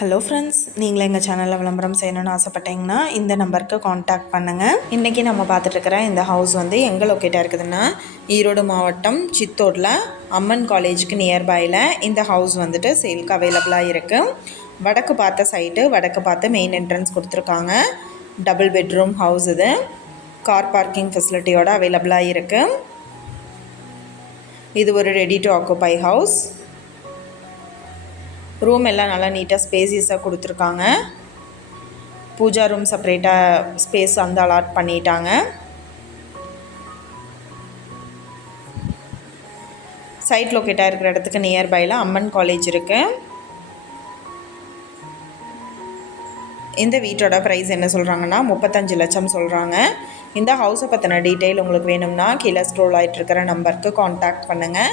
Hello friends நீங்கள் எங்கள் சேனலில் விளம்பரம் செய்யணும்னு ஆசைப்பட்டீங்கன்னா இந்த நம்பருக்கு காண்டாக்ட் பண்ணுங்கள் இன்றைக்கி நம்ம பார்த்துட்ருக்கிற இந்த ஹவுஸ் வந்து எங்கே லொக்கேட்டாக இருக்குதுன்னா ஈரோடு மாவட்டம் சித்தூரில் அம்மன் காலேஜுக்கு நியர்பையில் இந்த ஹவுஸ் வந்துட்டு சேலுக்கு அவைலபிளாக இருக்குது வடக்கு பார்த்த சைட்டு வடக்கு பார்த்து மெயின் என்ட்ரன்ஸ் கொடுத்துருக்காங்க. டபுள் பெட்ரூம் ஹவுஸ் இது. கார் பார்க்கிங் ஃபெசிலிட்டியோடு அவைலபிளாக இருக்குது இது ஒரு ready to occupy house room எல்லாம் நல்லா நீட்டாக ஸ்பேசியஸாக கொடுத்துருக்காங்க. பூஜா ரூம் செப்பரேட்டாக ஸ்பேஸ் அந்த அலாட் பண்ணிட்டாங்க. சைட் லொக்கேட்டாக இருக்கிற இடத்துக்கு நியர்பையில் அம்மன் காலேஜ் இருக்குது இந்த வீட்டோட ப்ரைஸ் என்ன சொல்கிறாங்கன்னா முப்பத்தஞ்சு லட்சம் சொல்கிறாங்க இந்த ஹவுஸை பற்றின டீட்டெயில் உங்களுக்கு வேணும்னா கீழே ஸ்க்ரோல் ஆகிட்டு இருக்கிற நம்பருக்கு காண்டாக்ட் பண்ணுங்கள்